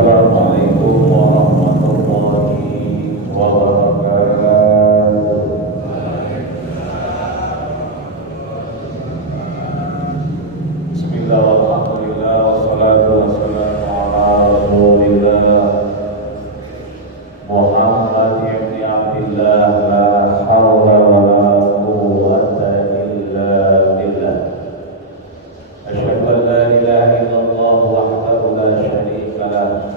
Assalamualaikum warahmatullahi wabarakatuh. Bismillah walhamdulillah wassalatu wassalamu ala rasulillah Muhammad ibn Abdillah la hawla wa la quwwata illa billah. Asyhadu an la ilaha illallah wahdahu la syarika lah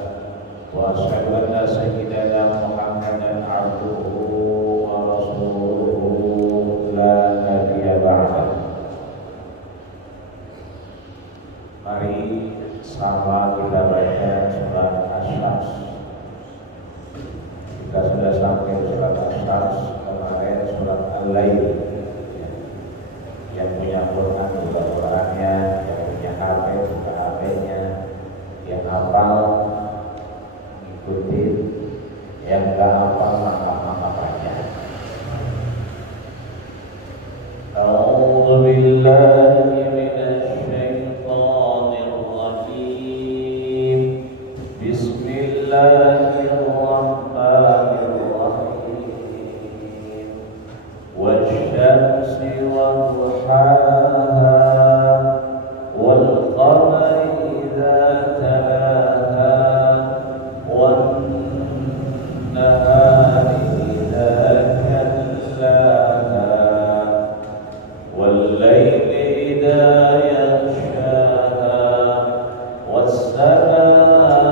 wa asyhadu anna sayyidana Muhammadan abduhu wa rasuluhu la nabiyya ba'dah. Mari sama kita baca surat Asy-Syams. Kita sudah sampai surat Asy-Syams, kemarin surat Al-Lail. Yang punya Quran buka Qurannya, yang punya HP buka HP-nya, yang hafal ikutin, yang enggak hafal maka baca. A'udzu billahi minasy syaithanir rajim. Bismillahirrahmanirrahim. Wasyamsi wadduhaha wal qamari idza talaha wan nahari idza jallaha wal laili idza yaghshaha was samaa'i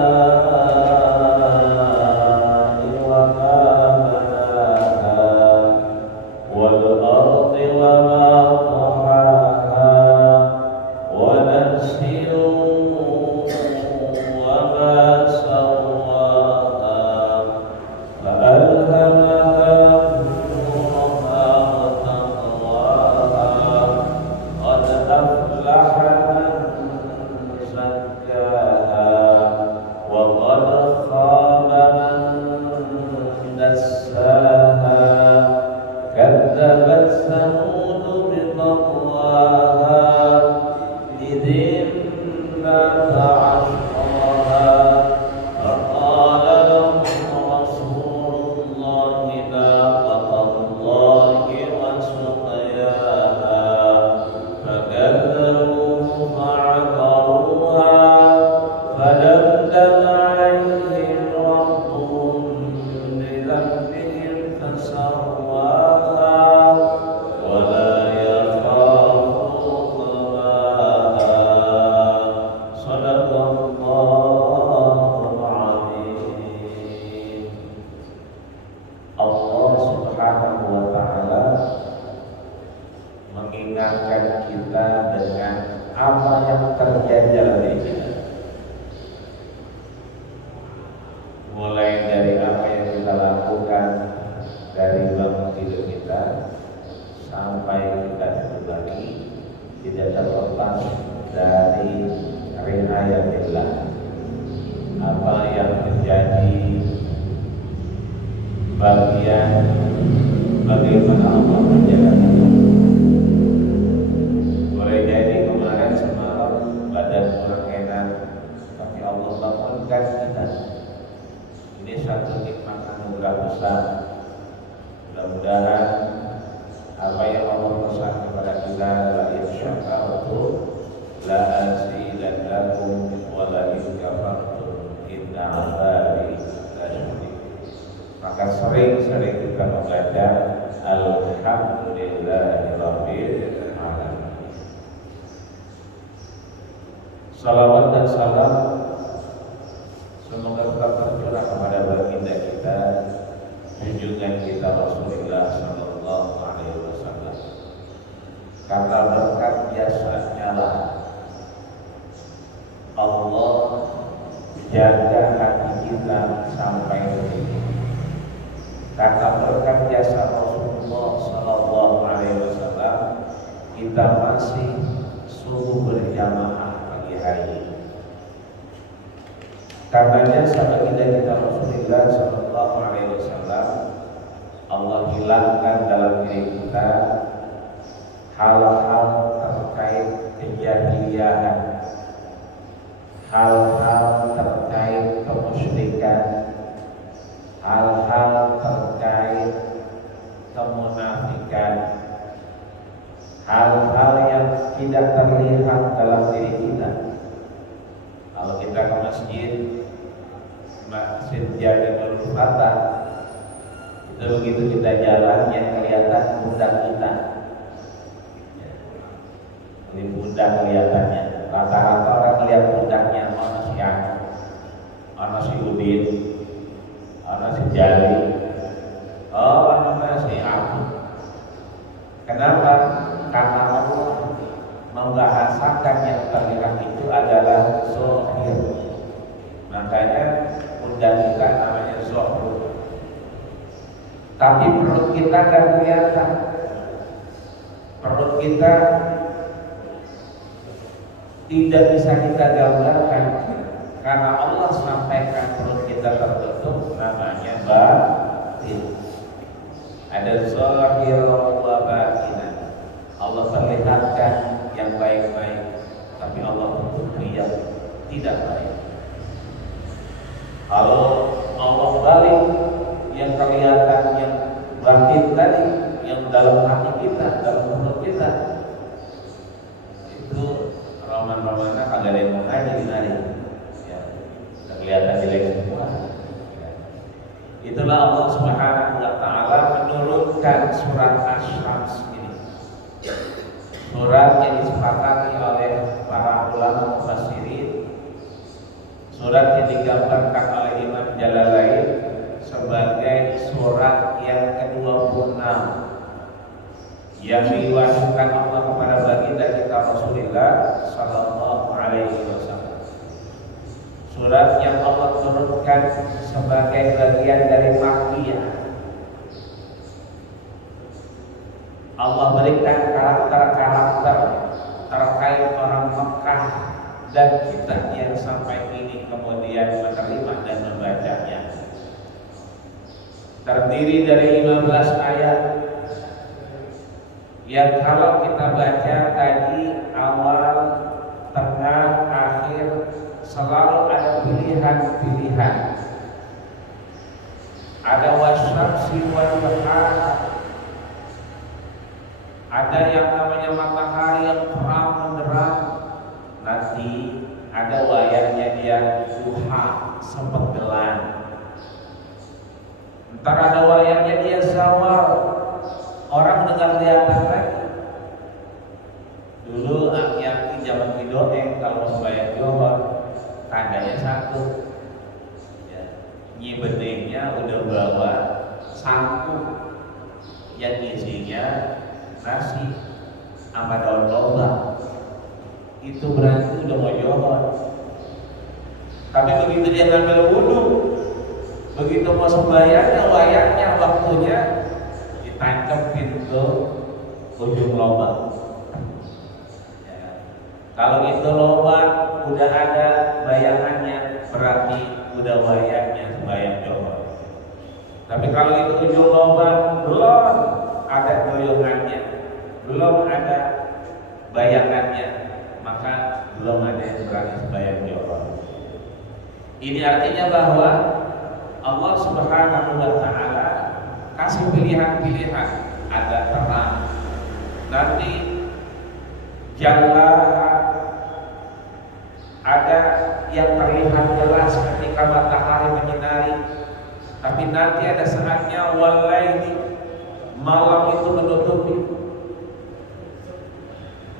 wa ma banaha wal ardi wa ma tahaha wa nafsin wa ma sawwaha fa alhamaha fujuraha wa taqwaha qad aflaha man zakkaha wa qad khaba man dassaha. كذبت ثمود بطغواها إذ انبعث أشقاها فقال لهم رسول الله ناقة الله وسقياها فكذبوه فعقروها فدمدم عليهم ربهم بذنبهم فسواها ولا يخاف عقباها. صدق الله العظيم. Allah Subhanahu wa taala mengingatkan kita dengan apa yang terjadi dalam diri kita. Mulai dari apa yang kita lakukan dari bangun tidur kita sampai kita kembali, tidak terlepas dari riayatillah. Apa yang menjadi bagian bagaimana Allah menjaga kita. Boleh jadi kemarin semalam badan kurang enak, tapi Allah bangunkan kita. Ini satu nikmat anugerah besar. Mudah-mudahan apa yang Allah pesan kepada kita, la in syakartum la azidannakum wa la in kafartum inna 'adzabi lasyadid. Maka sering-sering kita membaca alhamdulillahirabbil alamin. Salawat dan salam semoga tetap tercurah kepada baginda kita, junjungan kita Rasulullah sallallahu alaihi wasallam. Karena berkat jasanya lah Allah jaga hati kita sampai detik. Karena berkat jasa Rasulullah sallallahu alaihi wasallam kita masih subuh berjamaah pagi hari. Karena jasa baginda kita Rasulullah sallallahu alaihi wasallam, Allah hilangkan dalam diri kita hal-hal terkait kejahiliahan, hal-hal terkait kita ke masjid Jamiul Fatah, itu begitu kita jalan yang kelihatan pundak kita, ini pundak kelihatannya. Rata-rata orang lihat pundaknya, mana si Anu, mana si Udin, mana si Jali, mana si Abu. Kenapa? Karena Allah membahasakan yang terlihat itu adalah zohir. Makanya pundak kita namanya zohir. Tapi perut kita gak kelihatan. Perut kita tidak bisa kita gambarkan karena Allah sampaikan perut kita tertutup, namanya batin. Ada zahir wa batin. Allah perlihatkan yang baik-baik, tapi Allah tutupi yang tidak baik. Kalau Allah balik yang kelihatan, yang batin tadi, yang dalam hati kita, dalam perut kita, itu roman-romannya kagak ada yang mengaji di hari, ya, kelihatan jelek semua. Ya. Itulah Allah Subhanahu wa Ta'ala menurunkan surat Asy-Syams ini, surat yang disepakati oleh para ulama mufassirin, surat yang digambarkan oleh Imam Jalalain sebagai surat yang ke-26 yang diwahyukan Allah kepada baginda kita Rasulullah sallallahu alaihi wasallam. Surat yang Allah turunkan sebagai bagian dari Makkiyah. Allah berikan karakter-karakter terkait orang Mekah dan kita yang sampai ini kemudian menerima dan membacanya. Terdiri dari 15 ayat yang kalau kita baca tadi awal, tengah, akhir selalu ada pilihan-pilihan. Ada wasyamsi wal duha, ada yang namanya matahari yang terang benderang, nanti ada wayangnya dia duha sepergelan. Ntar ada wayangnya dia zawal, orang dengar kelihatan lagi. Dulu aki-aki zaman Kidoeng kalau mau bayar johor tandanya satu, ya, nyi beningnya udah bawa sangkuk yang isinya nasi sama daun lobak, itu berarti udah mau johor. Tapi begitu dia ngambil wudhu, begitu mau sembahyangnya, wayangnya, waktunya ditancapin ke ujung lobak. Ya. Kalau itu lobak udah ada bayangannya, berarti udah wayangnya sembahyang johor. Tapi kalau itu ujung lobak belum ada doyongannya, belum ada bayangannya, maka belum ada yang berani sembahyang johor. Ini artinya bahwa Allah Subhanahu wa Ta'ala kasih pilihan-pilihan, ada terang, nanti jalla, ada yang terlihat jelas ketika matahari menyinari, tapi nanti ada saatnya walaini, malam itu menutupi.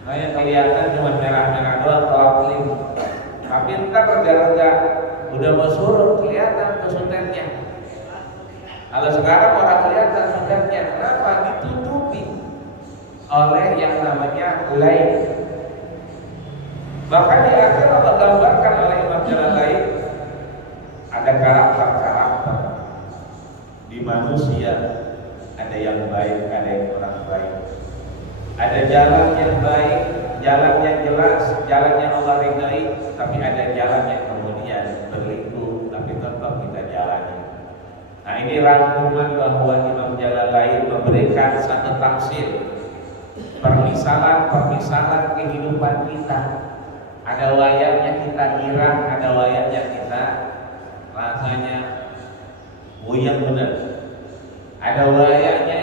Nah yang kelihatan cuma merah-merah doang, kelap-kelip, tapi entar reda-reda udah mau surut kelihatan kesutennya. Kalau sekarang orang kelihatan sunnahnya, kenapa? Ditutupi oleh yang namanya lain. Bahkan di akhir Allah gambarkan oleh Imam Jalalain ada karakter-karakter di manusia, ada yang baik, ada yang kurang baik. Ada jalan yang baik, jalan yang jelas, jalan yang Allah ridai, tapi ada jalan yang kemudian berliku, tapi tetap kita jalani. Nah ini rangkuman bahwa Imam Jalalain memberikan satu tafsir permisalan kehidupan kita. Ada wayangnya kita girang, ada wayangnya kita rasanya buyang bener. Ada wayangnya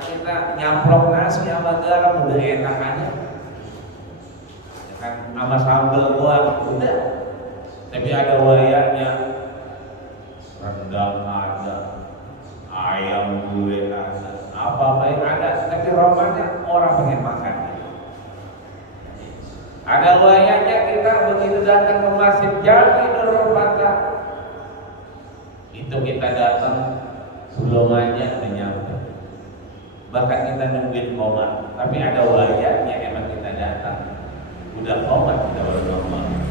kita nyamplok nasi sama garam udah enak aja, kan sama sambal doang udah. Tapi ada wayanya, rendang ada, ayam gulai ada, apa-apa yang ada, tapi romanya orang pengen makan. Ada wayanya kita begitu datang ke Masjid Jami Nurul Fatah, itu kita datang belum aja menyambut, bahkan kita nungguin komat. Tapi ada wayanya emang kita datang, udah komat kita baru ngomong.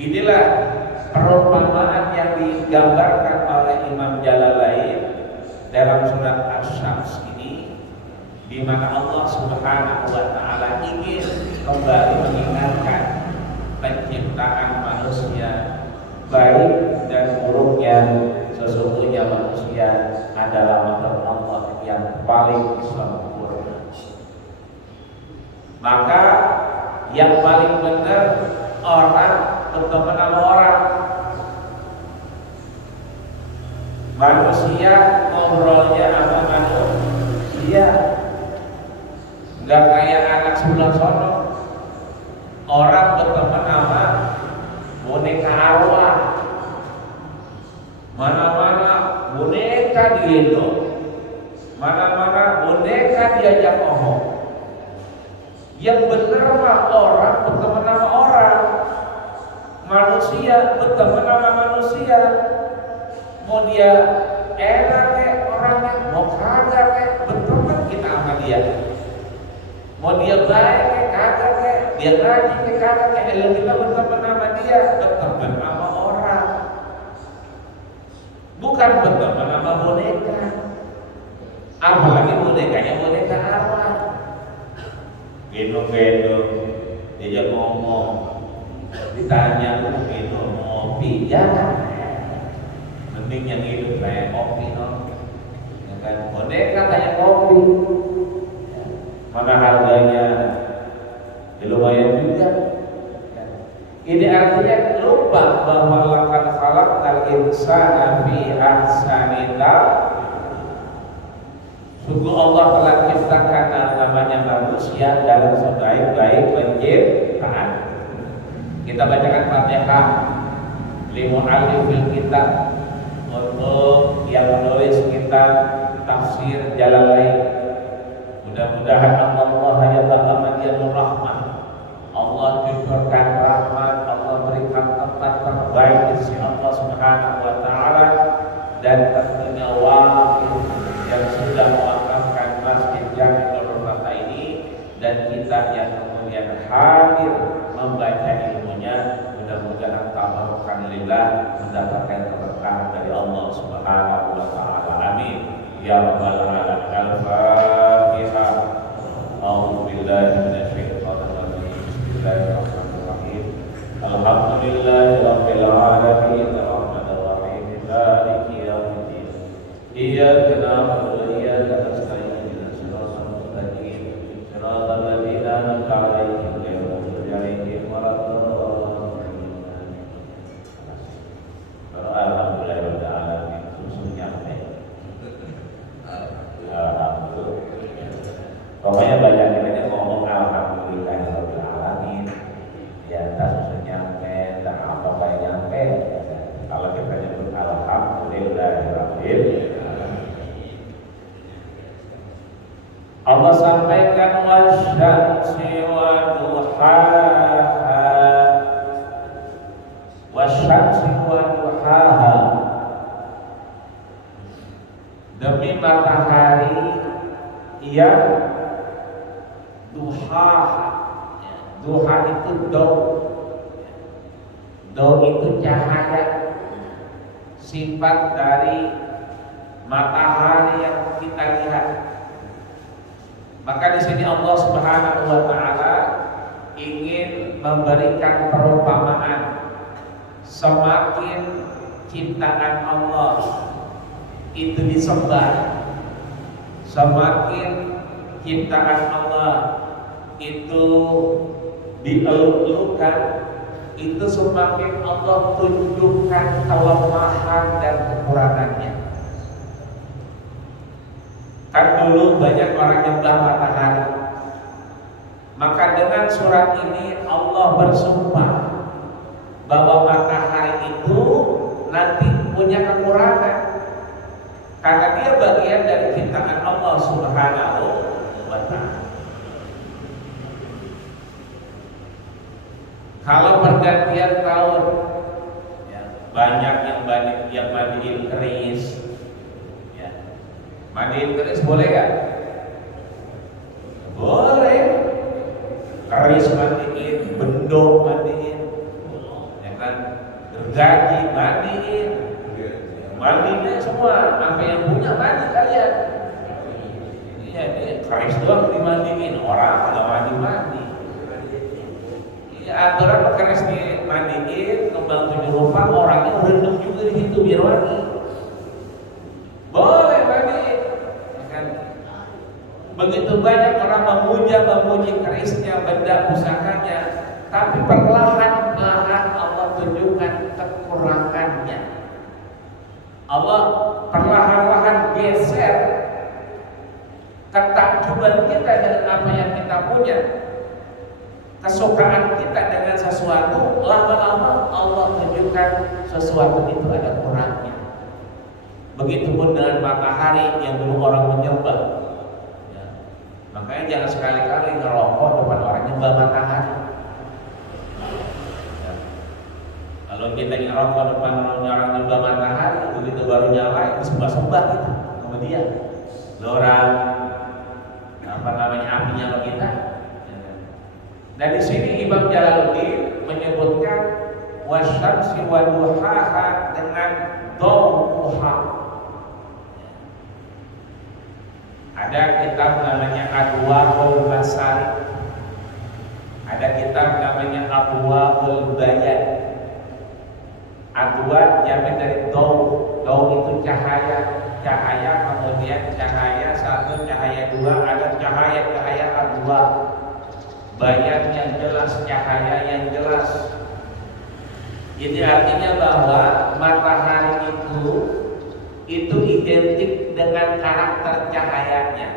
Inilah perumpamaan yang digambarkan oleh Imam Jalalain dalam surat Asy-Syams ini, di mana Allah Subhanahu wa taala ingin kembali mengingatkan penciptaan manusia, baik dan buruknya. Sesungguhnya manusia adalah makhluk Allah yang paling sempurna. Maka yang paling benar orang berteman sama orang. Manusia ngobrolnya sama manusia, nggak kayak anak sebelah sono. Orang berteman sama boneka arwah, mana-mana boneka digendong, mana-mana boneka diajak ngomong. Yang benar mah orang berteman sama orang, manusia berteman sama manusia. Mau dia enak kayak orangnya, mau kagak kayak berteman kita sama dia. Mau dia baik kayak kagak kayak, dia ngaji kayak kagak kayak, kita berteman sama dia, berteman sama orang, bukan berteman sama boneka. Apalagi bonekanya boneka arwah, gendong-gendong, dia ngomong, ditanya lu minum ngopi, ya mending yang hidup kayak kopi, no? Ya kan? Boneka kayak kopi, mana harganya ya lumayan juga. Ini artinya lupa bahwa laqad khalaqnal insana fi ahsani taqwim. Sungguh Allah telah ciptakan namanya manusia dalam sebaik-baik penciptaan. Kita bacakan Fatihah limu'allifil kitab, untuk yang menulis kitab tafsir Jalalain. Mudah-mudahan Allah yataghammadiyur rahmat, Allah diberikan rahmat, Allah berikan tempat terbaik di sisi Allah Subhanahu wa taala, dan tentunya wakil yang sudah mewakafkan Masjid Jami Nurul Fatah ini, dan kita yang kemudian hadir membaca ilmunya. Mudah-mudahan tabarrukan lillah, mendapatkan keberkahan dari Allah Subhanahu wa taala. Amin ya rabbal alamin. Al-Fatihah. A'udzu billahi minasyaitonir rajim. Bismillahirrahmanirrahim. Alhamdulillahi rabbil alamin, arrahmanir rahim, maliki yaumiddin. Iyyaka na'budu wa iyyaka nasta'in, ihdinas siratal mustaqim, siratal ladzina an'amta 'alaihim ghairil maghdubi 'alaihim waladdallin. Alhamdulillahirrahmanirrahim. Pokoknya banyak kita ngomong alhamdulillahirrahmanirrahim. Ya, tak susah nyampe, tak apa-apa yang nyampe. Kalau kita nyebut alhamdulillahirrahmanirrahim, Allah sampaikan wasyamsi wa duhaha, wasyamsi wa duhaha, demi matahari yang duha. Duha itu do itu cahaya, sifat dari matahari yang kita lihat. Maka di sini Allah Subhanahu wa taala ingin memberikan perumpamaan, semakin ciptaan Allah itu disembah, semakin ciptaan Allah itu dieluk-elukan, itu semakin Allah tunjukkan kelemahan dan kekurangannya. Kan dulu banyak orang nyembah matahari, maka dengan surat ini Allah bersumpah bahwa matahari itu nanti punya kekurangan karena dia bagian dari ciptaan Allah Subhanahu wa Ta'ala. Kalau pergantian tahun, ya, banyak yang mandiin keris, ya. Mandiin keris boleh gak? Boleh. Keris mandiin, bendok mandiin, ya kan? Gergaji mandiin, mandinya semua, sampai yang punya mandi kalian. Iya, keris doang dimandiin, orang nggak mandi. Ya, aturan keris dimandiin, kembang 7 rupa, orangnya rendam juga di situ biar wangi. Boleh mandiin, ya kan? Begitu banyak orang memuji kerisnya, benda pusakanya, tapi perlahan-lahan Allah tunjukkan kekurangannya. Allah perlahan-lahan geser ketakjuban kita dengan apa yang kita punya, kesukaan kita dengan sesuatu, lama-lama Allah tunjukkan sesuatu itu ada kurangnya. Begitupun dengan matahari yang dulu orang menyembah, ya. Makanya jangan sekali-kali ngerokok depan orang nyembah matahari, ya. Kalau kita ngerokok depan orang nyembah matahari, begitu baru nyala itu sembah-sembah gitu sama dia. Orang apinya lo kita. Dan di sini Imam Jalaluddin menyebutkan wasyamsi wa duhaha dengan dauha. Ada kitab namanya Adwaul Basari, ada kitab namanya Abwaul Bayan. Adwa jamin dari dau itu cahaya, kemudian cahaya 1, cahaya 2, ada cahaya adwa. Bayan yang jelas, cahaya yang jelas. Ini artinya bahwa matahari itu identik dengan karakter cahayanya.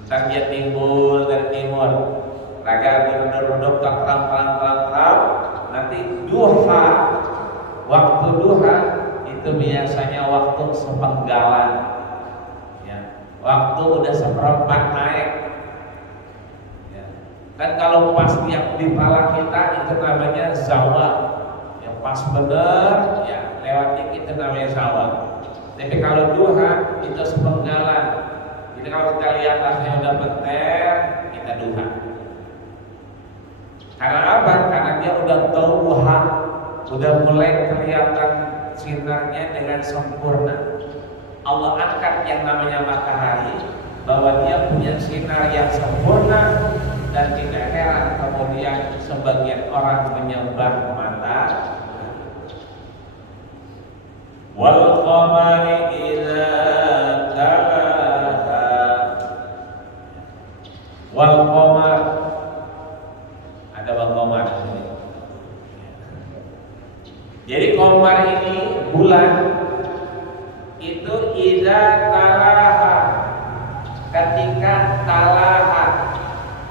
Entar dia timbul dari timur, raga redup terang, nanti duha, waktu duha itu biasanya waktu sepenggalan, ya, waktu udah seperempat naik. Kan kalau pas yang di pala kita itu namanya zawal, yang pas bener ya lewat dikit itu namanya zawal. Tapi kalau duha itu sepenggalan. Jadi kalau kita lihat atasnya udah peter, kita duha. Karena apa? Karena dia udah dauha, udah mulai kelihatan sinarnya dengan sempurna. Allah angkat yang namanya matahari bahwa dia punya sinar yang sempurna. Dan tidak heran kemudian sebagian orang menyembah matahari. Wal qamari idza talaha. Wal qamar, ada bang qamar. Jadi qamar ini bulan itu idza talaha, ketika talaha.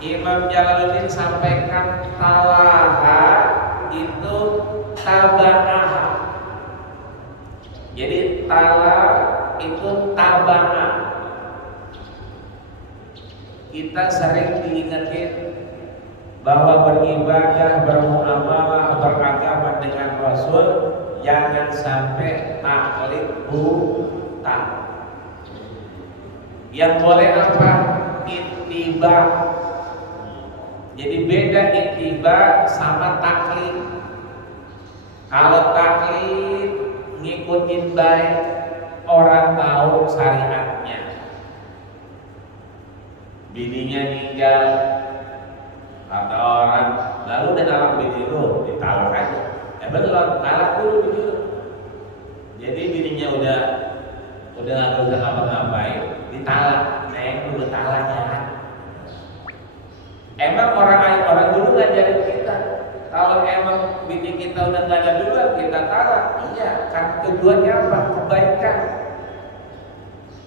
Imam Jalaluddin sampaikan talaha itu taba'ah. Jadi tala itu taba'ah. Kita sering diingetin bahwa beribadah, bermuamalah, beragama dengan Rasul jangan sampai taklid buta. Yang boleh apa? Ittiba. Jadi beda ittiba sama taklid. Kalau taklid ngikutin baik, orang tahu syariatnya. Bininya ninggal, kata orang, lalu udah nalak bini lu, ditalak aja. Belum, talak dulu bini lu. Jadi bininya udah nggak bisa ngapa-ngapain, ditalak. Neng dulu talak ya. Emang orang dulu ngajarin kita, kalau emang bini kita udah nggak ada duluan, kita talak. Iya, kan tujuannya apa?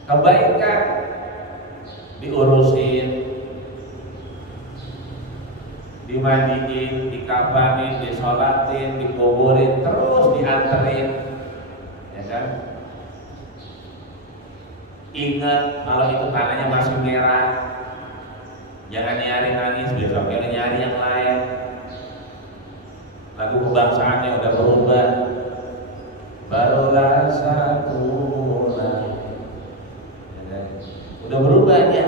Kebaikan. Diurusin, dimandiin, dikafanin, disolatin, dikuburin, terus dianterin, ya kan? Ingat kalau itu tangannya masih merah, jangan nyari nangis, besoknya nyari yang lain. Lagu kebangsaannya udah berubah, barulah sakuna, udah berubah aja,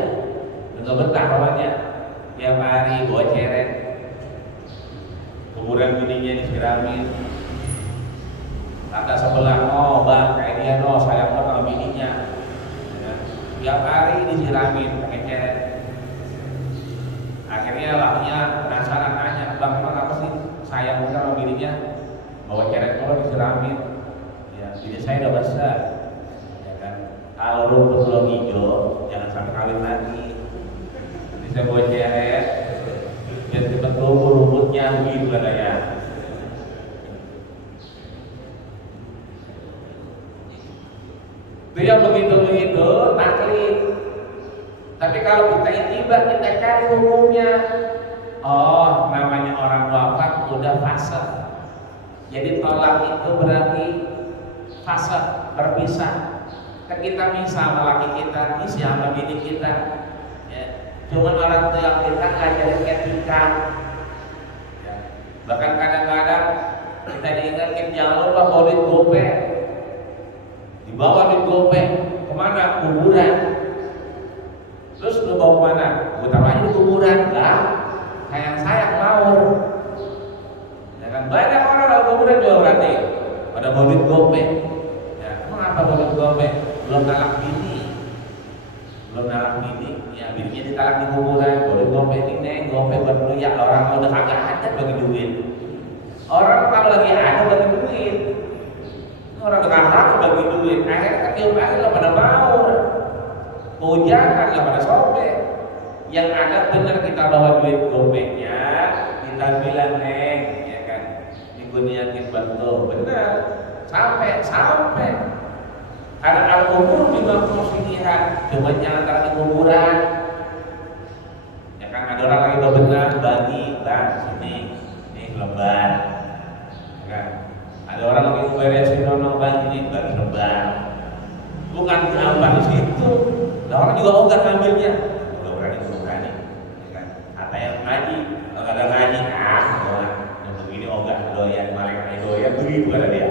udah nggak betah kawannya, tiap hari bawa ceret, kuburan bininya disiramin, kata sebelah, oh bang kayak dia no, sayang banget sama bininya, tiap hari disiramin pakai ceret. Akhirnya lahnya penasaran nanya, bang emang apa sih sayang banget sama bininya, bawa ceret mulu disiramin. Bini saya udah besar, ya kan? Kalau rumput belum hijau, jangan sampai kawin lagi. Jadi saya bawa ceret, biar cepat tumbuh rumputnya, begitu katanya. Itu yang begitu-begitu taklid. Tapi kalau kita intibah, kita cari hukumnya. Oh, namanya orang wafat udah fase. Jadi tolak itu berarti fase, berpisah. Kan kita misah sama laki kita, misah sama bini kita, ya. Cuman orang tua kita ngajarin etika, ya. Bahkan kadang-kadang kita diingatkan jangan lupa bawa duit gopek. Dibawa duit gopek kemana? Kuburan. Terus lu bawa kemana? Gue taruh aja di kuburan lah. Sayang maur. Ya kan banyak orang kalau kuburan juga berarti pada bawa duit gopek. Apa boleh gopek? Belum talak bini, ya bininya ditalak di kuburan, boleh gopek ini, gopek buat dulu ya orang udah kagak ada bagi duit. Orang kalau lagi ada bagi duit, orang udah kagak ada bagi duit, akhirnya kan tiap hari lah pada maur, pujangan lah pada sobek. Yang ada benar kita bawa duit gopeknya, kita bilang neng, ya kan, diguniakin bantu, benar, sampai. Ada al-kubur di bangku sinihan, coba jangan taruh di kuburan. Ya kan ada orang lagi bebenah bagi, sini, ini lembar. Ya kan ada orang lagi beresin nono bagi lembar. Bukan diambil di situ. Nah orang juga ogah ngambilnya. Udah berani. Ya kan apa yang ngaji, kalau ada ngaji, yang begini ogah doyan, malaikat doyan begitu ada dia.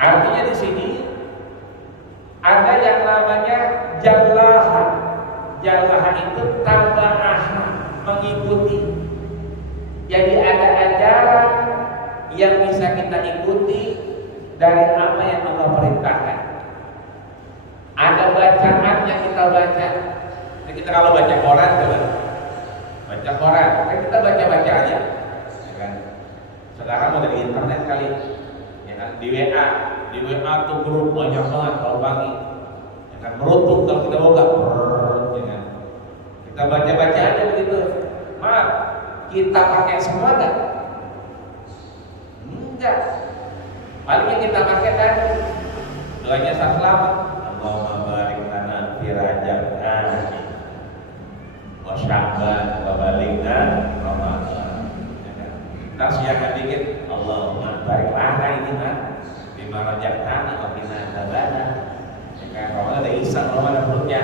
Artinya di sini ada yang namanya jallaha. Jallaha itu taba'ah, mengikuti. Jadi ada ajaran yang bisa kita ikuti dari apa yang Allah perintahkan. Ada bacaan yang kita baca. Jadi kita kalau baca koran, kan kita baca aja, ya kan? Sekarang udah di internet kali, ya kan? Di WA tuh grup banyak banget kalau pagi, ya kan? Merutuk kalau kita buka, ya kan? Kita baca aja begitu. Maaf, kita pakai semua enggak? Enggak. Palingnya kita pakai kan doanya selamat. Allahumma barik lana fi Rajab wa Sya'ban wa balighna Ramadan. Kita siapkan dikit, Allahumma barik lana ini kan bima rajabtana wa qina adzabannar. Ya kan kalau ada isak kalau ada perutnya.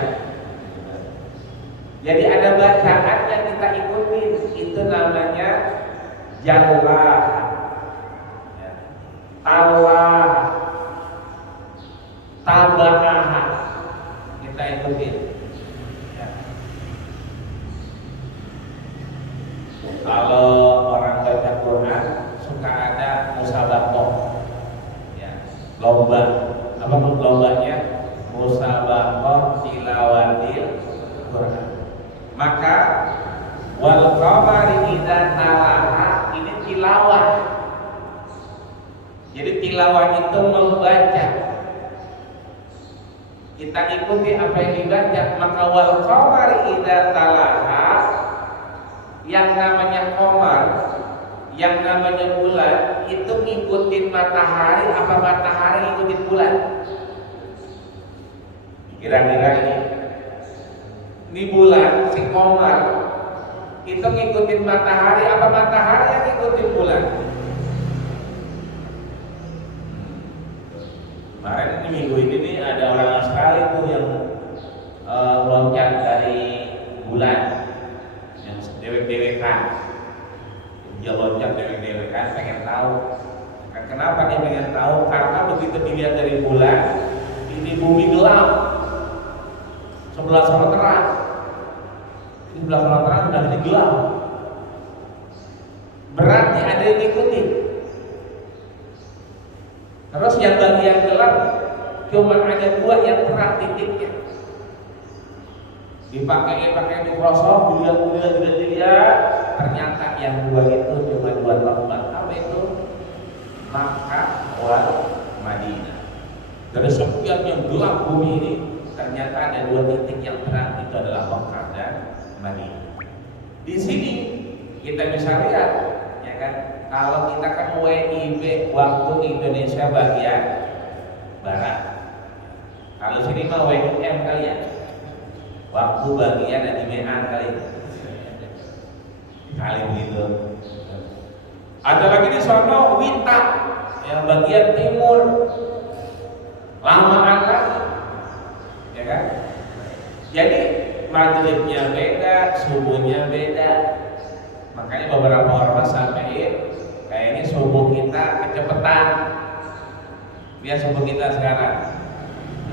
Jadi ada bacaan yang kita ikuti, itu namanya jallah, Allah, taba'ah, kita ikuti. Ya. Kalau orang baca Quran suka ada musabaqah, ya, lomba. Apa lombanya? Musabaqah tilawatil Quran. Maka wal qamari idza talaha, ini tilawah. Jadi tilawah itu membaca. Kita ikuti apa yang dibaca. Maka wal qamari idza talaha, yang namanya qamar, yang namanya bulan itu ngikutin matahari apa matahari ngikutin bulan? Kira-kira ini bulan si qamar Itu ngikutin matahari apa matahari yang ngikutin bulan? Kemarin ini minggu ini nih ada orang Australia tuh yang loncat dari bulan, yang dewek-dewekan. Dia loncat dewek-dewekan, pengen tahu. Kenapa dia pengen tahu? Karena begitu dilihat dari bulan, ini bumi gelap, sebelah sana terang. Ini sebelah sana terang, dan ini gelap. Berarti ada yang ngikutin. Terus yang bagian gelap cuma ada 2 yang terang titiknya. Pakai Microsoft, dilihat, ternyata yang 2 itu cuma 2 tempat. Apa itu? Makkah wal Madinah. Dari sekian yang gelap bumi ini, ternyata ada 2 titik yang terang, itu adalah Makkah dan Madinah. Di sini kita bisa lihat, ya kan? Kalau kita kan WIB waktu Indonesia bagian barat. Kalau sini mah WIM kali ya. Waktu bagian WA kali. Kali begitu. Ada lagi di sono Wita yang bagian timur. Lamaan lagi. Ya kan? Jadi maghribnya beda, subuhnya beda. Makanya beberapa orang sampai kayaknya subuh kita kecepatan. Biar subuh kita sekarang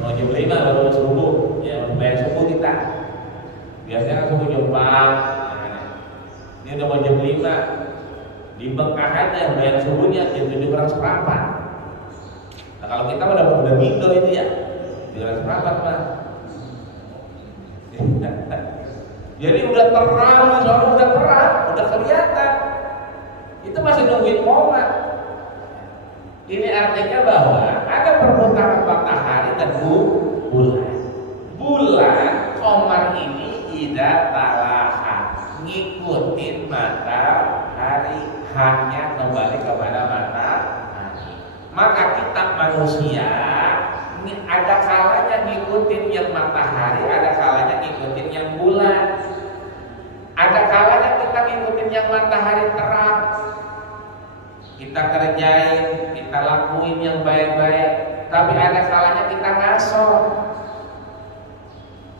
mau jam 5 baru subuh, ya bayar subuh kita. Biasanya kan subuh jam 4. Ini udah mau jam 5. Di Mekah aja bayar subuhnya jam 7 kurang seperempat. Nah kalau kita udah Indo itu ya 7 kurang seperempat Pak. Jadi udah terang, soalnya udah terang, udah kelihatan. Itu masih nungguin komat. Ini artinya bahwa ada perputaran matahari dan bulan. Bulan komar ini tidak talaha, ngikutin matahari, hanya kembali kepada matahari. Maka kita manusia ini ada kalanya ngikutin yang matahari, ada kalanya ngikutin yang bulan. Ada kalanya kita ngikutin yang matahari terang. Kita kerjain, kita lakuin yang baik-baik. Tapi ada kalanya kita ngasor.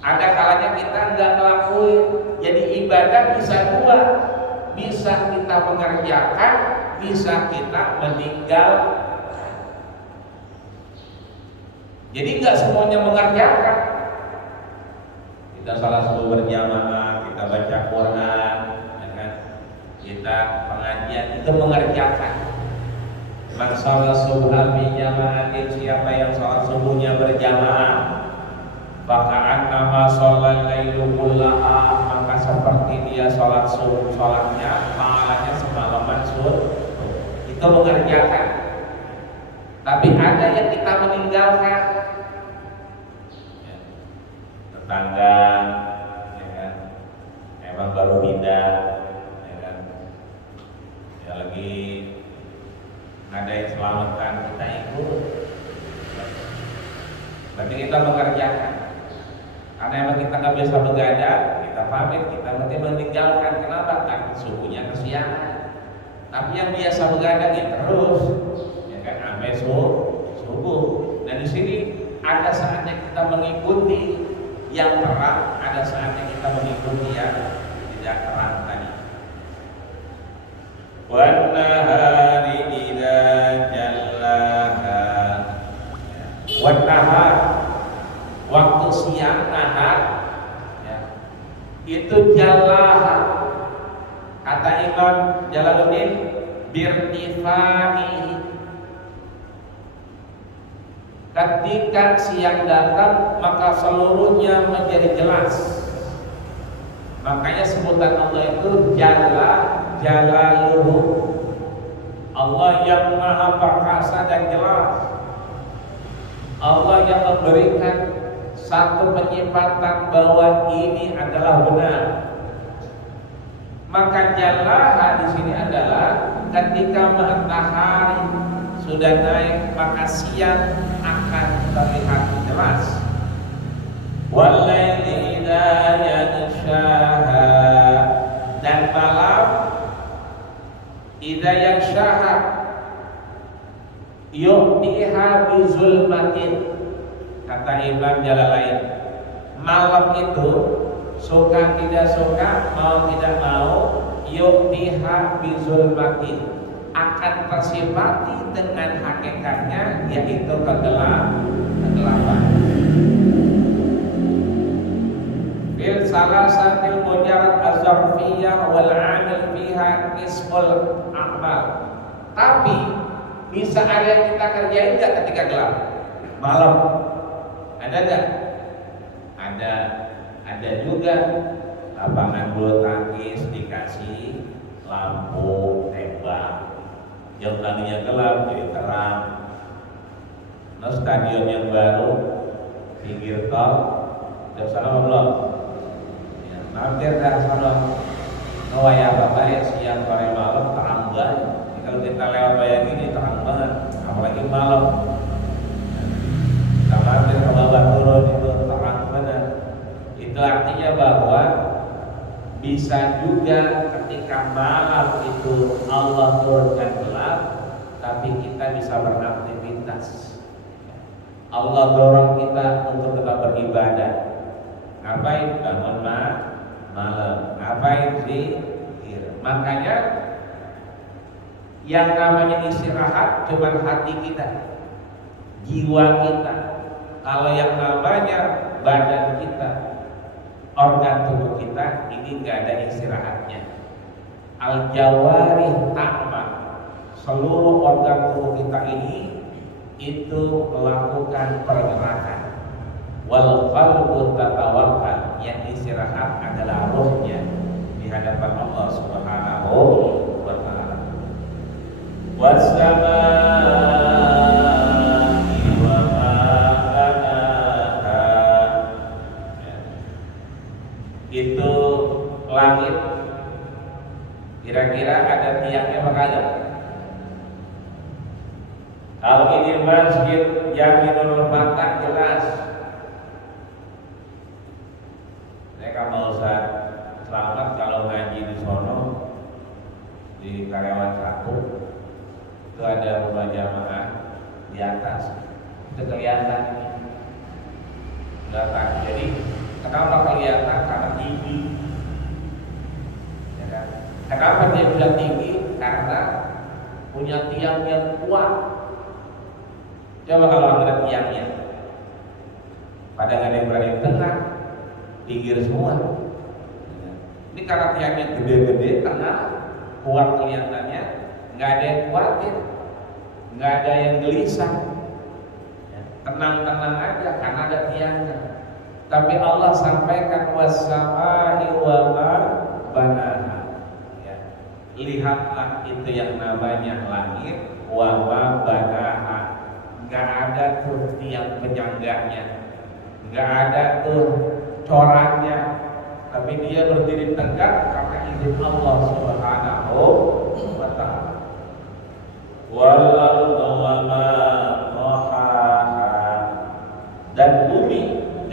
Ada kalanya kita nggak ngelakuin. Jadi ibadah bisa 2. Bisa kita mengerjakan, bisa kita meninggal. Jadi nggak semuanya mengerjakan. Kita salat subuh berjamaah, kita baca Quran, ya kan? Kita pengajian itu mengerjakan. Man sholat subuh bi jamaatin, siapa yang sholat subuhnya berjamaah, baka'an nama sholat lailu kullaha, maka seperti dia sholat subuh, sholatnya pahalanya semalaman subuh. Itu mengerjakan. Tapi ada yang kita meninggalkan. Tetangga, ya kan, emang baru pindah, ya kan, ya lagi ada yang selamatan, kita ikut. Berarti kita mengerjakan. Karena emang kita nggak biasa begadang, kita pamit, kita berarti meninggalkan. Kenapa? Karena subuhnya kesiangan. Tapi yang biasa begadang ya terus, ya kan, sampai subuh. Dan di sini ada saatnya kita mengikuti yang terang, ada saatnya kita mengikuti yang tidak terang tadi. Wan nahari idza jallaha. Wan nahar, waktu siang nahar, ya, itu jallaha. Kata Imam Jalaluddin, birtifai. Ketika siang datang, maka seluruhnya menjadi jelas. Makanya sebutan Allah itu Jalaluhu. Allah yang maha perkasa dan jelas. Allah yang memberikan satu penyipatan bahwa ini adalah benar. Maka jalaha di sini adalah ketika matahari sudah naik, maka siang akan terlihat jelas. Walaili idza yaghshaha, dan malam idza yakshaha yu'tiha bizulmatin. Kata Imam Jalalain, malam itu suka tidak suka, mau tidak mau, yu'tiha bizulmatin, akan tersifati dengan hakikatnya, yaitu kegelapan. Bil salasatil mujarrad az-zarfiyah wal 'amil fiha ismul a'mal. Tapi bisa ada yang kita kerjain enggak ketika gelap? Malam. Ada enggak? Ada juga. Lapangan bulu tangkis dikasih lampu tembak. Jam tadinya gelap jadi terang. Nah, stadion yang baru pinggir tol, udah sana belum? Ya, mampir dah sana. Wayah apa ya, siang sore malam terang banget. Kalau kita lewat wayah gini terang banget, apalagi malam. Kita mampir ke bawah turun itu terang banget. Itu artinya bahwa bisa juga ketika malam itu Allah turunkan gelap, tapi kita bisa beraktivitas. Allah dorong kita untuk tetap beribadah. Ngapain? Bangun malam. Ngapain sih? Makanya yang namanya istirahat cuma hati kita, jiwa kita. Kalau yang namanya badan kita, organ tubuh kita, ini nggak ada istirahatnya. Al-jawarih ta'mal, seluruh organ tubuh kita ini itu melakukan pergerakan. Wal qalbu tatawakkal, yang istirahat adalah ruhnya di hadapan Allah Subhanahu wa taala. Was-samaa'i wa ma banaha, itu langit kira-kira ada tiangnya apa enggak? Kalau ini masjid Yaminul Fatah jelas. Mereka mau Ustaz selamat kalau ngaji di sono di Karyawan 1 itu ada rumah jamaah di atas, itu kelihatan. Jadi kenapa kelihatan? Karena tinggi. Ya kan? Kenapa dia bisa tinggi? Karena punya tiang yang kuat. Coba kalau ada tiangnya, pada nggak ada yang berani tengah, pinggir semua. Ini karena tiangnya gede-gede, tengah, kuat kelihatannya, nggak ada yang khawatir, nggak ada yang gelisah, tenang-tenang aja karena ada tiangnya. Tapi Allah sampaikan was-samaa'i wa ma banaha. Lihatlah itu yang namanya langit, wa ma banaha. Nggak ada tuh tiang penyangganya, nggak ada tuh corannya, tapi dia berdiri tegak karena izin Allah Subhanahu wa ta'ala. Wal ardu wa ma tahaha, dan bumi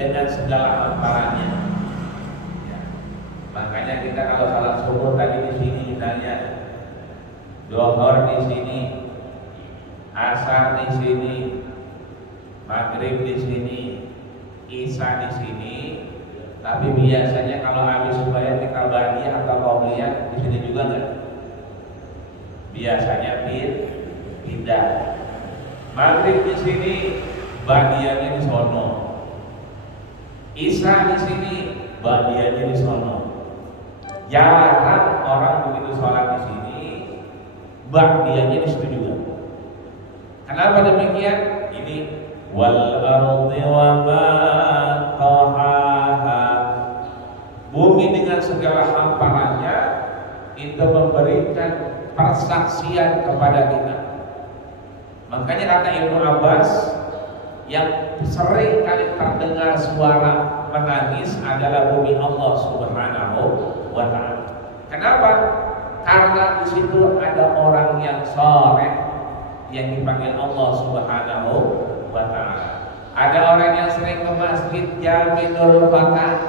dengan segala hamparannya. Ya. Makanya kita kalau salat subuh tadi di sini misalnya, Zuhur di sini, Asar di sini, Maghrib di sini, Isya di sini. Tapi biasanya kalau habis sembahyang kita ba'diyah atau qabliyah di sini juga enggak? Biasanya tidak. Maghrib di sini, ba'diyahnya di sono. Isya di sini, ba'diyahnya di sono. Jarang orang begitu sholat di sini, ba'diyahnya di situ juga. Kenapa demikian? Ini wal ardi wa ma tahaha, bumi dengan segala hamparannya itu memberikan persaksian kepada kita. Makanya kata Ibnu Abbas, yang sering kali terdengar suara menangis adalah bumi Allah Subhanahu wa ta'ala. Kenapa? Karena di situ ada orang yang saleh yang dipanggil Allah Subhanahu wa ta'ala. Ada orang yang sering ke masjid Yaminul Fatah,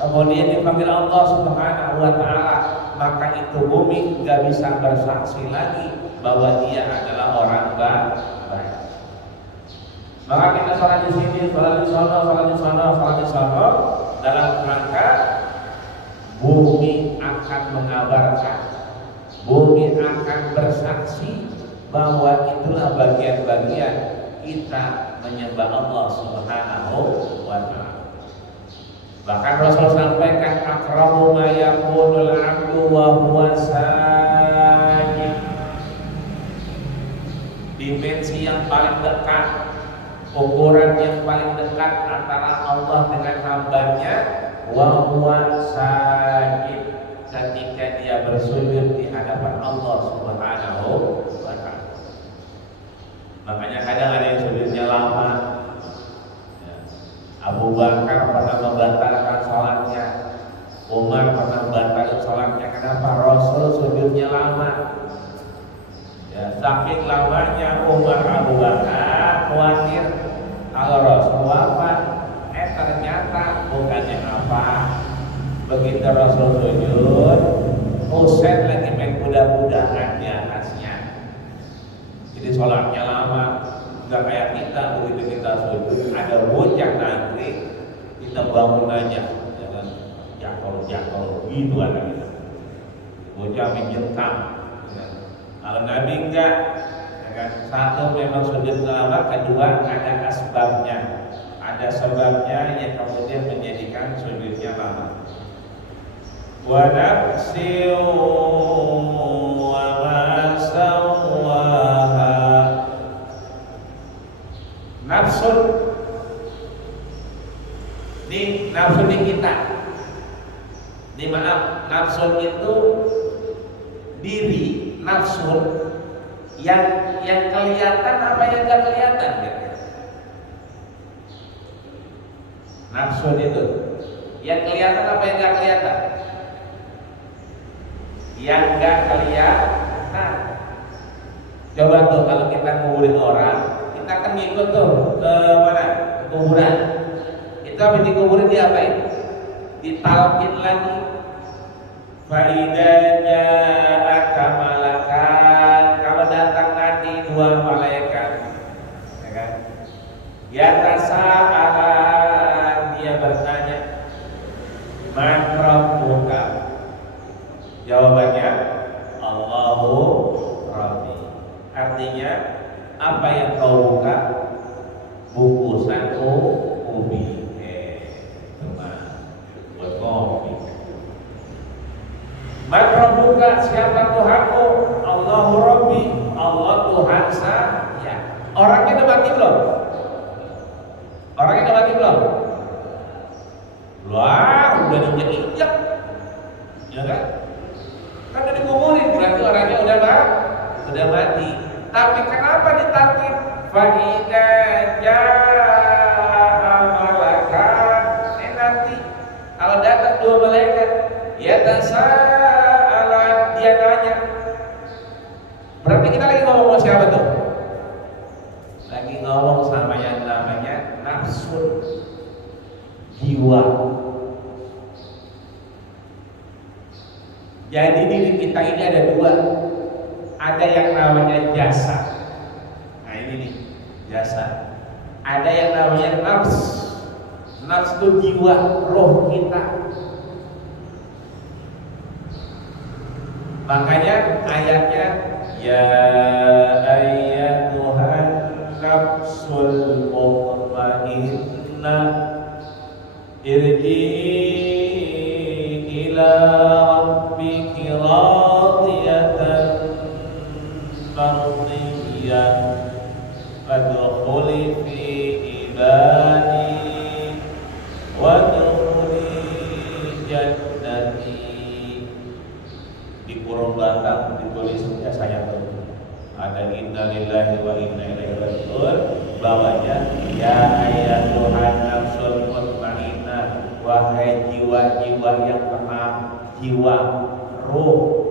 kemudian dipanggil Allah Subhanahu wa ta'ala. maka itu bumi nggak bisa bersaksi lagi bahwa dia adalah orang baik. Maka kita sholat di sini, sholat di sana, sholat di sana, sholat di sana, dalam rangka bumi akan mengabarkan, bumi akan bersaksi bahwa itulah bagian-bagian kita menyembah Allah Subhanahu wa Ta'ala. Bahkan Rasul sampaikan aqrabu ma yakunul 'abdu wa huwa sajid. Dimensi yang paling dekat, ukuran yang paling dekat antara Allah dengan hambanya wa huwa sajid, ketika dia bersujud di hadapan Allah Subhanahu wa Ta'ala. Makanya kadang ada yang sujudnya lama. Abu Bakar pernah membatalkan sholatnya, Umar pernah membatalkan sholatnya. Kenapa? Rasul sujudnya lama. Ya, saking lamanya Umar, Abu Bakar khawatir kalau Rasul wafat. Ternyata bukannya apa, begitu Rasul sujud, Husain lagi main kuda-kudaan di atasnya. Jadi sholatnya lama. Gak kayak kita, begitu kita sujud ada bocah nanti kita bangun aja, jangan jakol gitu ada kita. Bocah menjengkam. Ya. Kalau Nabi enggak, ya kan? Satu memang sujud lama, kedua ada asbabnya, ada sebabnya yang kemudian menjadikan sujudnya lama. Wa nafsin wa ma sawwaha. Nafsu ini nafsu di kita. Ini maaf, nafsu itu diri, nafsu yang kelihatan apa yang enggak kelihatan gitu. Nafsu itu yang kelihatan apa yang enggak kelihatan? Yang enggak kelihatan. Coba tuh kalau kita nguburin orang, kita akan ngikut tuh ke mana? Ke kuburan. Itu habis dikuburin diapain? Ditalkin lagi. Fa idza ja'aka malakan, kalau datang nanti dua malaikat, ya kan? Ya tasa'alan, dia bertanya, man rabbuka? Jawabannya Allahu Rabbi. Artinya apa yang kau buka? Buku satu ubi. Teman, buat kopi. Man rabbuka, siapa Tuhanmu? Allahu Rabbi, Allah Tuhan saya. Orangnya udah mati belum? Orangnya udah mati belum? Wah, udah diinjak-injak, ya kan? Kan udah dikuburin, berarti orangnya udah mati. Tapi kenapa ditalkin? Fa'idza jaa'a malakan. Nanti kalau datang dua malaikat, ya tasa'alan, dia nanya. Berarti kita lagi ngomong sama siapa tuh? Lagi ngomong sama yang namanya nafsu, jiwa. Jadi diri kita ini ada dua. Ada yang namanya jasa. Nah ini nih, jasa. Ada yang namanya nafs. Nafs itu jiwa, roh kita. Makanya ayatnya, ya ayyatuhan nafsul mutmainnah irji'i ila rabbiki radiyatan mardiyah fadkhuli fi ibadi wadkhuli jannati. Di kurung belakang ditulisnya saya tuh ada inna lillahi wa inna ilaihi raji'un, bawahnya ya ayyatuhan nafsul mutmainnah, wahai jiwa-jiwa yang tenang, jiwa, ruh.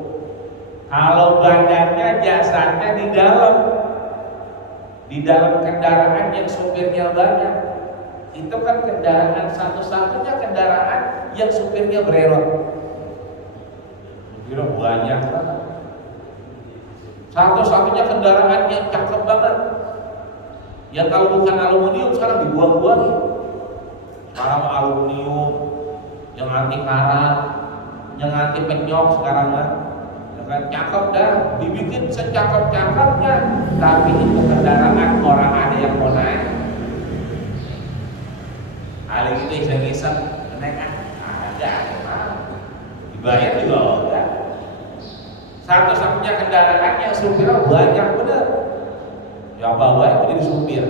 Kalau badannya, jasadnya di dalam kendaraan yang supirnya banyak. Itu kan kendaraan satu-satunya kendaraan yang supirnya bererot. Kira banyak banget. Satu-satunya kendaraan yang cakep banget. Yang kalau bukan aluminium sekarang dibuang-buangin. Sekarang aluminium, yang anti karat, yang anti penyok sekarang kan. Cakep dah, dibikin secakep-cakepnya, tapi itu kendaraan orang ada yang mau naik. Hal itu iseng-iseng naik ada, dibayar juga enggak. Satu-satunya kendaraannya supirnya banyak bener. Ya bawa itu jadi supir.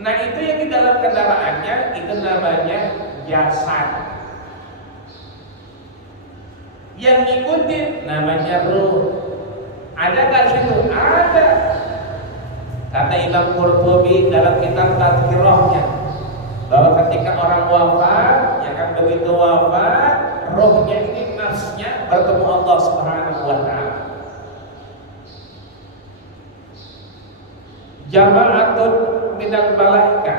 Nah itu yang di dalam kendaraannya itu namanya jasad. Yang ngikutin namanya ruh. Ada nggak situ? Ada. Kata Imam Qurtubi dalam kitab Tadhkirahnya bahwa ketika orang wafat, ya kan begitu wafat, rohnya ini nafsnya bertemu Allah Subhanahu wa taala. Jama'atun minal malaikah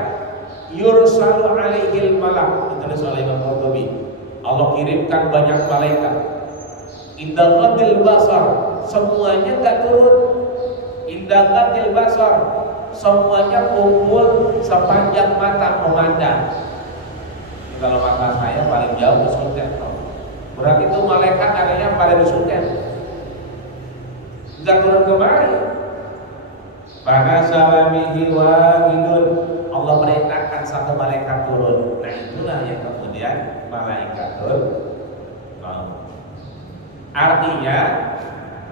yursalu alaihil malak, ditulis oleh Imam Qurtubi. Allah kirimkan banyak malaikat. Indah ghadil basar, semuanya enggak turun. Indah ghadil basar, semuanya kumpul sepanjang mata memandang. Ini kalau mata saya paling jauh ke surga. Berarti itu malaikat adanya pada di surga. Enggak turun kemari. Pada salamihi wahidun, Allah perintahkan satu malaikat turun. Nah itulah yang kemudian malaikatul maut. Artinya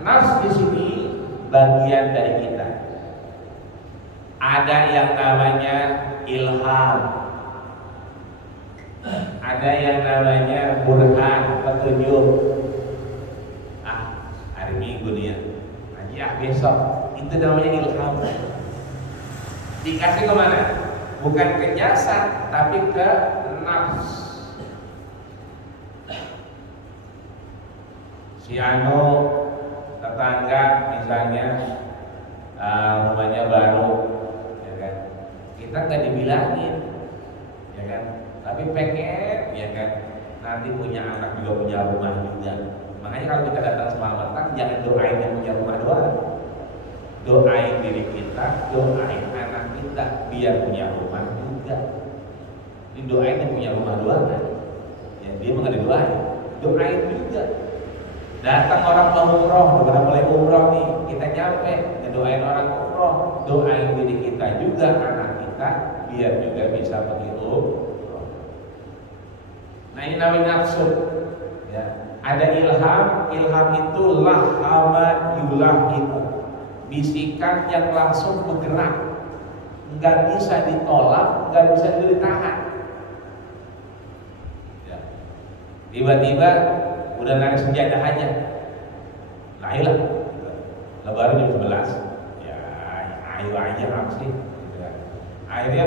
nafs di sini bagian dari kita. Ada yang namanya ilham, ada yang namanya burhan, petunjuk. Hari Minggu nih ya, besok. Itu namanya ilham. Dikasih kemana? Bukan ke jasad, tapi ke nafs. Si anu tetangga misalnya rumahnya baru, ya kan? Kita nggak dibilangin, ya kan? Tapi pengen, ya kan? Nanti punya anak juga punya rumah juga. Makanya kalau kita datang semalam, jangan doain yang punya rumah doang. Doain diri kita, doain anak kita biar punya rumah juga. Ini doain yang punya rumah doang kan? Ya dia mau didoain, doain juga. Datang orang mau umroh, udah mulai umroh nih, kita nyampe, doain orang umroh, doain diri kita juga, anak kita biar juga bisa pergi umroh. Nah ini namanya nafsu. Ya. Ada ilham, ilham itu lahama yulahimu. Bisikan yang langsung bergerak, nggak bisa ditolak, nggak bisa ditahan. Ya. Tiba-tiba udah narik senjata aja, ayolah, lebaran jam 11, ya ayo aja sih. Akhirnya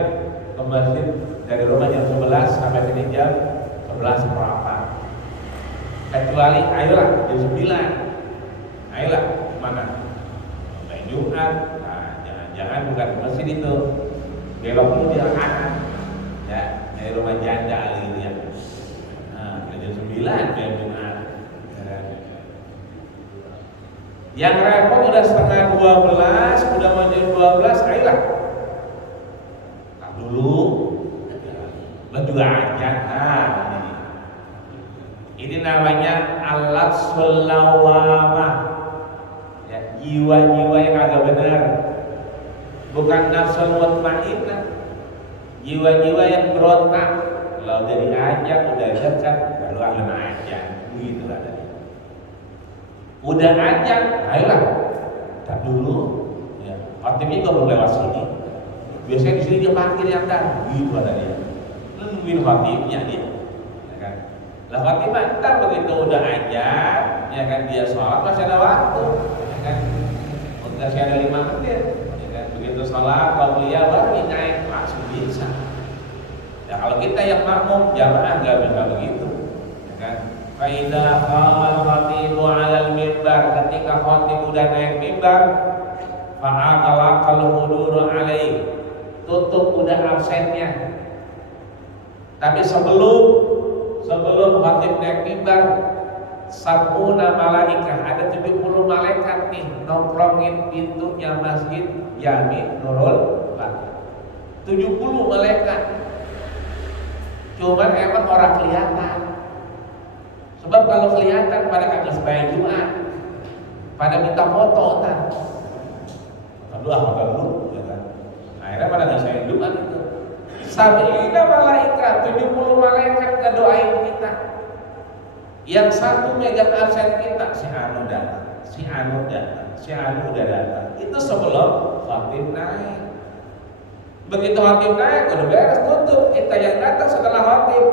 ke masjid dari rumah jam 11 sampai sini jam 11 berapa? Kecuali ayolah jam 9, ayolah mana? Jumat, nah, jangan-jangan bukan masjid itu, belok dulu di kanan, ya dari rumah janda gitu ya. Nah, jam 9 jam Jumat. Yang repot udah setengah 12, udah mau jam 12, ayolah. Tak dulu, lo juga ajan. Nah, ini namanya alat sulawamah. Jiwa-jiwa yang agak benar, bukan nafsu mutmainnah. Jiwa-jiwa yang berontak, kalau udah diajak, udah dekat, baru ahli ajak, begitu lah tadi. Udah ajak, ayolah, tak dulu. Ya, khotibnya nggak boleh lewat sini. Biasanya di sini dia parkir yang dah, gitu ada dia. Nungguin khotibnya dia, ya kan? Lah khotibnya ntar begitu udah ajak, ya kan dia sholat masih ada waktu. Kan masih ada 5 menit, ya kan? Begitu sholat kalau dia baru naik langsung bisa. Ya kalau kita yang makmum jamaah nggak bisa begitu, ya kan? Faidah qamal khatibu 'alal mimbar, ketika khatib udah naik mimbar, fa'aqal huduru 'alaihi, tutup udah absennya. Tapi sebelum khatib naik mimbar, sabuna malaikah, ada 70 malaikat nih nongkrongin pintunya masjid Jami Nurul Baqa. 70 malaikat. Cuman emang orang kelihatan. Sebab kalau kelihatan pada kagak sebaik Jumat, pada minta foto kan. Aduh apa dulu, ya kan? Akhirnya pada nggak saya Jumat itu. Sab'ina malaikat, 70 malaikat ngedoain kita. Yang satu megang absen kita, si Anu datang, si Anu datang, si Anu udah datang. Itu sebelum khatib naik. Begitu khatib naik, udah beres tutup. Kita yang datang setelah khatib,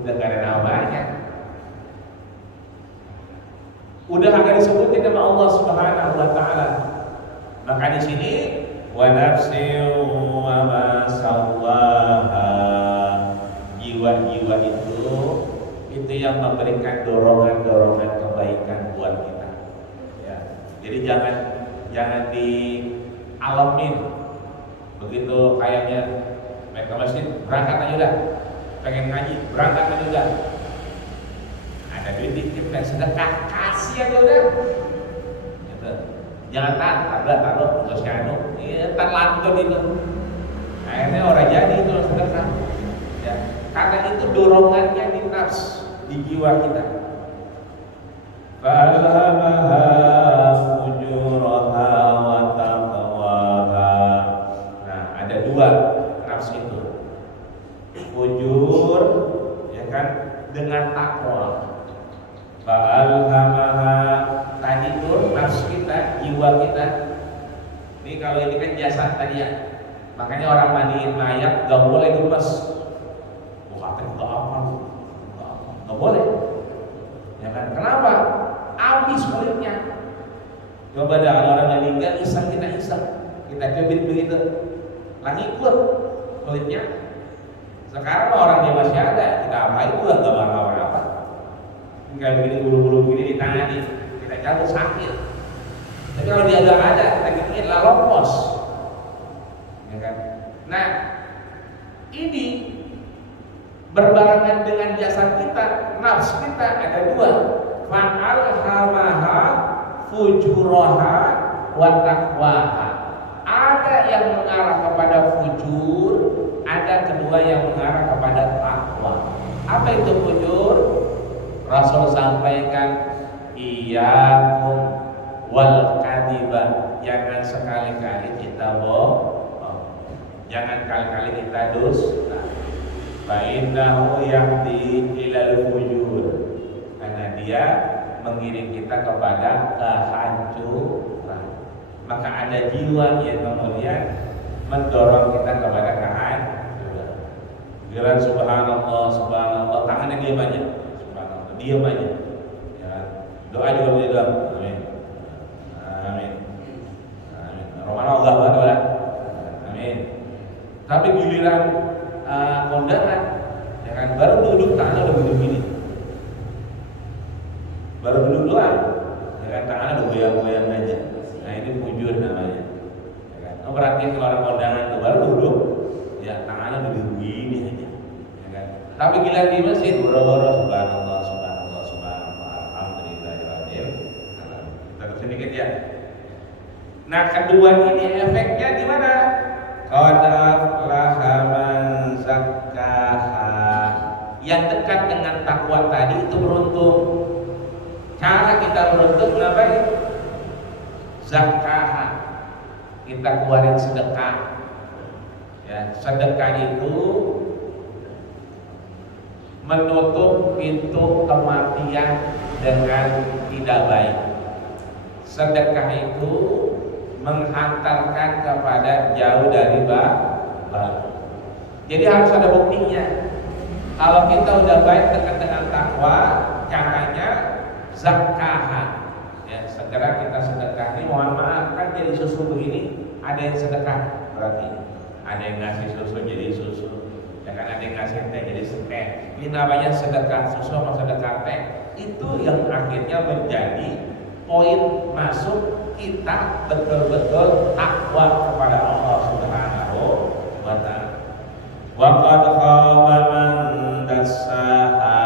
udah gak ada namanya. Udah agak disebutin nama Allah Subhanahu wa taala. Maka di sini wa nafsin wa ma sawaha, jiwa-jiwa itu yang memberikan dorongan-dorongan kebaikan buat kita. Ya. Jadi jangan dialamin begitu kayaknya mereka masjid berangkat aja udah, pengen ngaji berangkat aja udah. Ada duit dikit dan sedekah kasih aja udah. Gitu. Jangan taruh untuk si Anu, terlanjut itu. Akhirnya orang jadi itu sedekah. Ya. Karena itu dorongannya di nafs, di jiwa kita. Fa'alhamaha fujuraha wa taqwaha. Nah, ada dua nafs itu. Fujur, ya kan, dengan takwa. Fa'alhamaha, tadi itu nafs kita, jiwa kita. Ini kalau ini kan jasad tadi ya. Makanya orang mandiin mayat gak boleh gemes. Nggak boleh, ya kan? Kenapa? Habis kulitnya. Coba dah orang meninggal, iseng kita cubit begitu, lagi ikut kulitnya. Sekarang orang dia masih ada, kita apain juga nggak bakal apa. Kayak begini bulu-bulu begini ditangani, kita cabut sakit. Tapi kalau dia nggak ada, kita giniin lah lompos, ya kan? Nah, ini berbarengan dengan jasad kita, nafs kita ada dua. Fa'alhamaha fujuraha wa taqwaha. Ada yang mengarah kepada fujur, ada kedua yang mengarah kepada takwa. Apa itu fujur? Rasul sampaikan, iyyakum wal kadiba, jangan sekali-kali kita bohong, jangan kali-kali kita dusta. Fa'innahu yahdi ilal fujur, karena dia mengiring kita kepada kehancuran. Maka ada jiwa yang kemudian mendorong kita kepada kehancuran. Giliran subhanallah, subhanallah, tangannya diam aja, subhanallah, diam aja. Ya, doa juga boleh doa. Amin, amin, amin. Romano Allah banget, amin. Tapi giliran kondangan, ya kan, baru duduk tangan udah begini, baru duduk doang, ya kan, tangannya udah goyang-goyang aja. Nah ini fujur namanya, ya kan. Oh, perhatiin kalau orang kondangan itu baru duduk, ya tangannya udah begini aja, ya kan. Tapi gila di masjid, boro-boro subhanallah, subhanallah, subhanallah, alhamdulillahirabbil alamin. Kita terus sedikit ya. Nah kedua ini efeknya di mana? Qad aflaha man zakkaha. Yang dekat dengan takwa tadi itu beruntung. Cara kita beruntung ngapain? Zakkaha. Kita keluarin sedekah. Ya, sedekah itu menutup pintu kematian dengan tidak baik. Sedekah itu menghantarkan kepada jauh dari bala. Jadi harus ada buktinya. Kalau kita udah baik dekat dengan takwa, caranya zakkaha. Ya, segera kita sedekah. Ini mohon maaf, kan jadi susu begini, ada yang sedekah berarti. Ada yang ngasih susu jadi susu. Ya kan, ada yang ngasih teh jadi teh. Ini namanya sedekah susu sama sedekah teh. Itu yang akhirnya menjadi poin masuk kita betul-betul takwa kepada Allah Subhanahu wa ta'ala. Wa qad khaba man dassaha,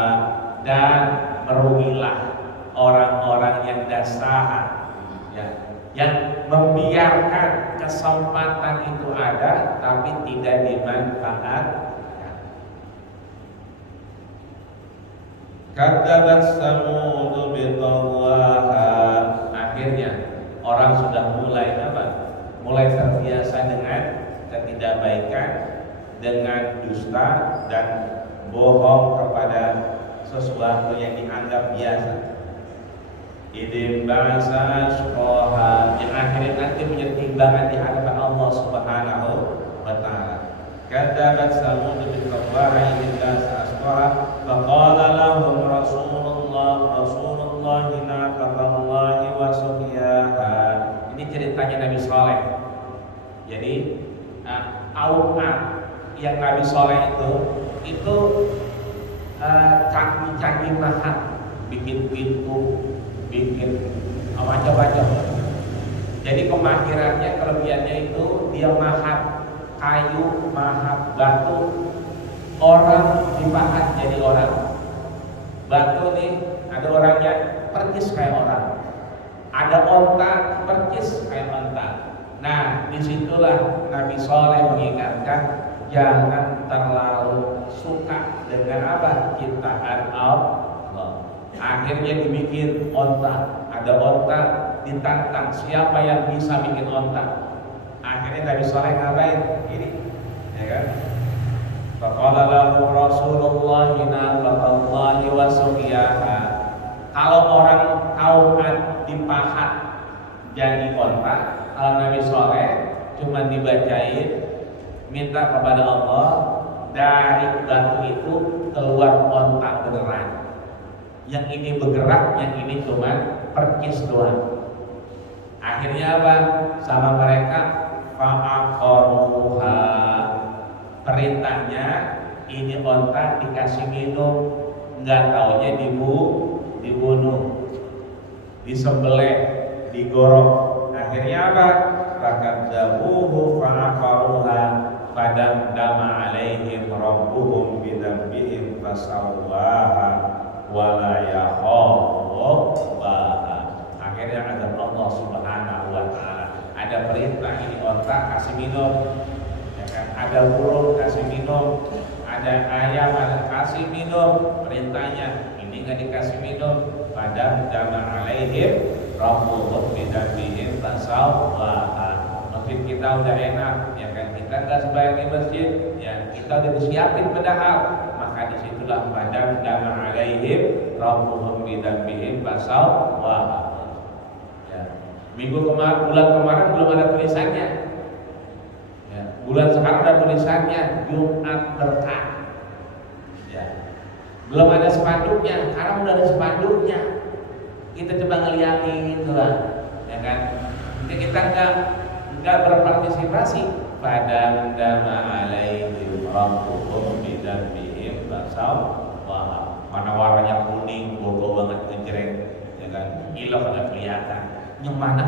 dan merugilah kesempatan itu ada tapi tidak dimanfaatkan. Kadzabat Samud biṭagwaha. Akhirnya orang sudah mulai apa? Mulai terbiasa dengan ketidakbaikan, dengan dusta dan bohong kepada sesuatu yang dianggap biasa. Idim bahasa syukoha, yang akhirnya nanti menjadi timbangan di hadapan Allah Subhanahu wa Ta'ala. Kadzabat Samud biṭagwaha idim bahasa syukoha. Faqala lahum Rasulullah naqatallahi wa suqiyaha. Ini ceritanya Nabi Saleh. Jadi Au'ad yang Nabi Saleh itu canggih-canggih mahat, bikin pintu, bikin macam-macam. Jadi kemahirannya, kelebihannya itu dia mahat kayu, mahat batu. Orang dipahat jadi orang. Batu nih ada orangnya percis kayak orang. Ada onta percis kayak onta. Nah, disitulah Nabi Saleh mengingatkan jangan terlalu suka dengan apa? Ciptaan Allah. Akhirnya dibikin onta. Ada onta, ditantang siapa yang bisa bikin onta. Akhirnya Nabi Saleh ngapain? Ini, ya kan? Faqala lahu Rasulullah naqatallahi wa suqiyaha. Kalau orang Au'ad dipahat jadi onta, kalau Nabi Saleh cuma dibacain minta kepada Allah dari batu itu keluar onta beneran. Yang ini bergerak, yang ini cuma percis doang. Akhirnya apa? Sama mereka fa'aqaruha. Perintahnya ini onta dikasih minum, nggak taunya dibunuh, disembelih, digorok. Akhirnya apa? Fakadzabuhu fa'aqaruha fadamdama alaihim rabbuhum bidzambihim fasawwaha wa la yakhafu baha. Akhirnya ada Allah Subhanahu wa Ta'ala. Ada perintah ini onta kasih minum. Ada burung kasih minum, ada ayam ada kasih minum. Perintahnya ini nggak dikasih minum. Padam dama alaihim rabbuhum bidzambihim fasawwaha. Masjid kita udah enak, ya kan? Kita nggak sembahyang di masjid, ya kita udah disiapin padahal. Maka disitulah padam dama alaihim rabbuhum bidzambihim fasawwaha. Ya. Bulan kemarin belum ada tulisannya. Bulan sekarang ada tulisannya Jumat Berkah. Ya. Belum ada spanduknya, sekarang udah ada spanduknya. Kita coba ngeliatin itu lah, ya kan? Jadi kita nggak berpartisipasi pada dama alaihim rabbuhum bidzambihim fasawwaha. Mana warnanya kuning, bogo banget ngejreng, ya kan? Ilok nggak kelihatan. Yang mana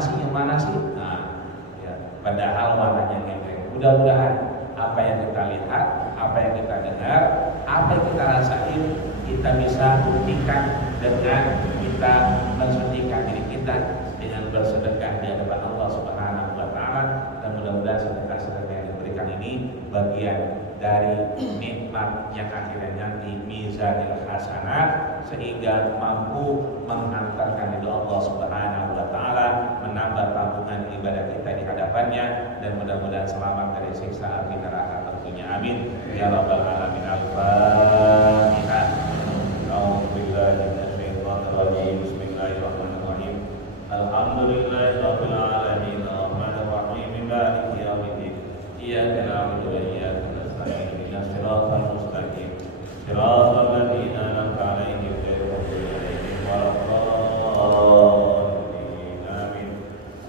sih? Nah, ya. Padahal warnanya ngejreng. Mudah-mudahan apa yang kita lihat, apa yang kita dengar, apa yang kita rasain, kita bisa buktikan dengan kita mensucikan diri kita dengan bersedekah di hadapan Allah Subhanahu wa Ta'ala. Dan mudah-mudahan sedekah-sedekah yang diberikan ini bagian dari nikmat yang akhirnya nanti mizanil hasanat, sehingga mampu mengantarkan ridho Allah Subhanahu wa Ta'ala, menambah tabungan ibadah kita di hadapannya, dan mudah-mudahan selamat dari siksa api neraka tentunya. Amin ya rabbal alamin. Al-Fatihah. A'udzubillahi minasyaitonir rajim. Bismillahirrahmanirrahim. Alhamdulillahirabbil alamin. Arrahmanir rahim. Maliki yaumiddin. Iyyaka na'budu wa iyyaka nasta'in. Ihdinas siratal mustaqim. Siratal ladzina an'amta 'alaihim ghairil maghdubi 'alaihim waladdallin. Amin.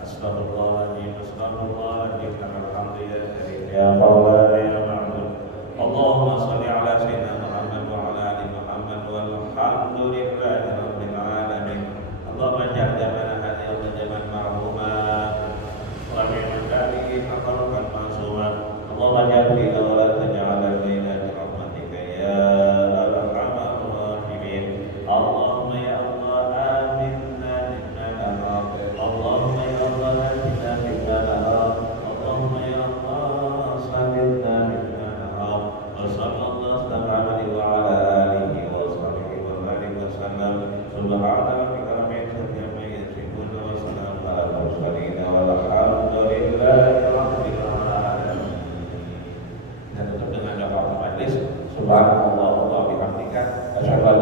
Astagfirullahaladzim. Astagfirullahaladzim. Alhamdulillah. Ya Allah ya Ma'bud. Allahumma shalli ala sayyidina Muhammad wa ala ali Muhammad walhamdulillahi rabbil alamin. Allahumma ja'al jamana hadhihi wa jaman marhuma wa min dzalika faqalban masuma. Allahumma ja'al fi la taj'al alaina bi rahmatika ya arhamar rahimin. Allahumma ya Allah aminna inna Allahumma ya Allah aminna inna Allahumma Subhanallah wa bihamdika asyhadu an